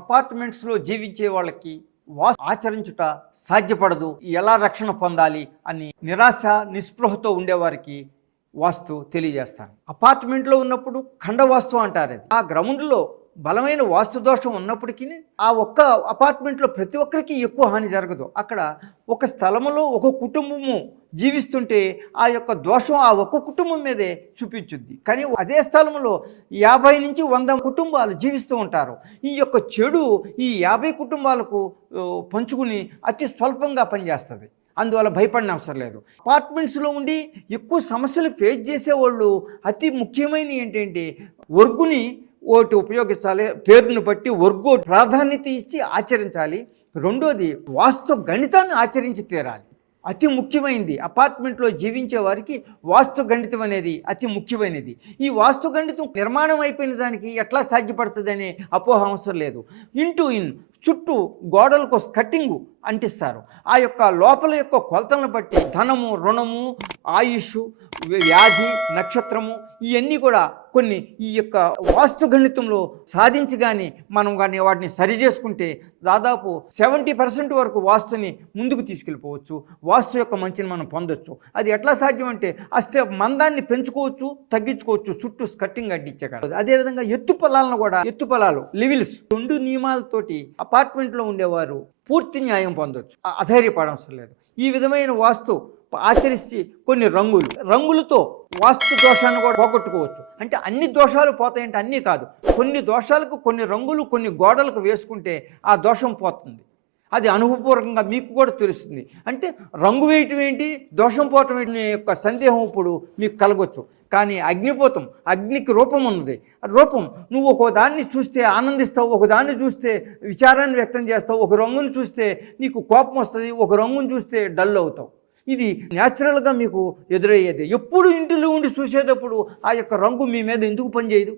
అపార్ట్మెంట్స్లో జీవించే వాళ్ళకి వాస్తు ఆచరించుట సాధ్యపడదు, ఎలా రక్షణ పొందాలి అని నిరాశ నిస్పృహతో ఉండేవారికి వాస్తు తెలియజేస్తాను. అపార్ట్మెంట్లో ఉన్నప్పుడు ఖండవాస్తు అంటారు. ఆ గ్రౌండ్లో బలమైన వాస్తు దోషం ఉన్నప్పటికీ ఆ ఒక్క అపార్ట్మెంట్లో ప్రతి ఒక్కరికి ఎక్కువ హాని జరగదు. అక్కడ ఒక స్థలంలో ఒక కుటుంబము జీవిస్తుంటే ఆ యొక్క దోషం ఆ ఒక్క కుటుంబం మీదే చూపించుద్ది. కానీ అదే స్థలంలో 50 నుంచి 100 కుటుంబాలు జీవిస్తూ ఉంటారు. ఈ యొక్క చెడు ఈ 50 కుటుంబాలకు పంచుకుని అతి స్వల్పంగా పనిచేస్తుంది. అందువల్ల భయపడిన అవసరం లేదు. అపార్ట్మెంట్స్లో ఉండి ఎక్కువ సమస్యలు ఫేస్ చేసేవాళ్ళు అతి ముఖ్యమైన ఏంటంటే వర్గుని ఒకటి ఉపయోగించాలి, పేరును బట్టి వర్గు ప్రాధాన్యత ఇచ్చి ఆచరించాలి. రెండోది వాస్తు గణితాన్ని ఆచరించి తీరాలి. అతి ముఖ్యమైనది అపార్ట్మెంట్లో జీవించే వారికి వాస్తు గణితం అనేది అతి ముఖ్యమైనది. ఈ వాస్తు గణితం నిర్మాణం అయిపోయిన దానికి ఎట్లా సాధ్యపడుతుందనే అపోహ అవసరం లేదు. ఇంటూ ఇన్ చుట్టూ గోడలకు స్కట్టింగు అంటిస్తారు. ఆ యొక్క లోపల యొక్క కొలతలను బట్టి ధనము, రుణము, ఆయుష్, వ్యాధి, నక్షత్రము ఇవన్నీ కూడా కొన్ని ఈ యొక్క వాస్తు గణితంలో సాధించి కానీ మనం కానీ వాటిని సరి చేసుకుంటే దాదాపు 70% వరకు వాస్తుని ముందుకు తీసుకెళ్ళిపోవచ్చు. వాస్తు యొక్క మంచిని మనం పొందొచ్చు. అది ఎట్లా సాధ్యం అంటే మందాన్ని పెంచుకోవచ్చు, తగ్గించుకోవచ్చు చుట్టూ స్కట్టింగ్ అడ్డించే కాదు. అదేవిధంగా ఎత్తు పొలాలను కూడా ఎత్తుపొలాలు లివిల్స్ 2 నియమాలతోటి అపార్ట్మెంట్లో ఉండేవారు పూర్తి న్యాయం పొందొచ్చు. అధైర్యపడవసరం లేదు. ఈ విధమైన వాస్తు ఆచరిస్తే కొన్ని రంగులతో వాస్తు దోషాన్ని కూడా పోగొట్టుకోవచ్చు. అంటే అన్ని దోషాలు పోతాయంటే అన్నీ కాదు, కొన్ని దోషాలకు కొన్ని రంగులు కొన్ని గోడలకు వేసుకుంటే ఆ దోషం పోతుంది. అది అనుభవపూర్వకంగా మీకు కూడా తెలుస్తుంది. అంటే రంగు వేయటం ఏంటి, దోషం పోవటం ఏంటి యొక్క సందేహం ఇప్పుడు మీకు కలగొచ్చు. కానీ అగ్నిపోతం, అగ్నికి రూపం ఉన్నది. రూపం నువ్వు ఒక దాన్ని చూస్తే ఆనందిస్తావు, ఒక దాన్ని చూస్తే విచారాన్ని వ్యక్తం చేస్తావు, ఒక రంగును చూస్తే నీకు కోపం వస్తుంది, ఒక రంగును చూస్తే డల్ అవుతావు. ఇది న్యాచురల్గా మీకు ఎదురయ్యేది. ఎప్పుడు ఇంటిలో ఉండి చూసేటప్పుడు ఆ యొక్క రంగు మీ మీద ఎందుకు పనిచేయదు?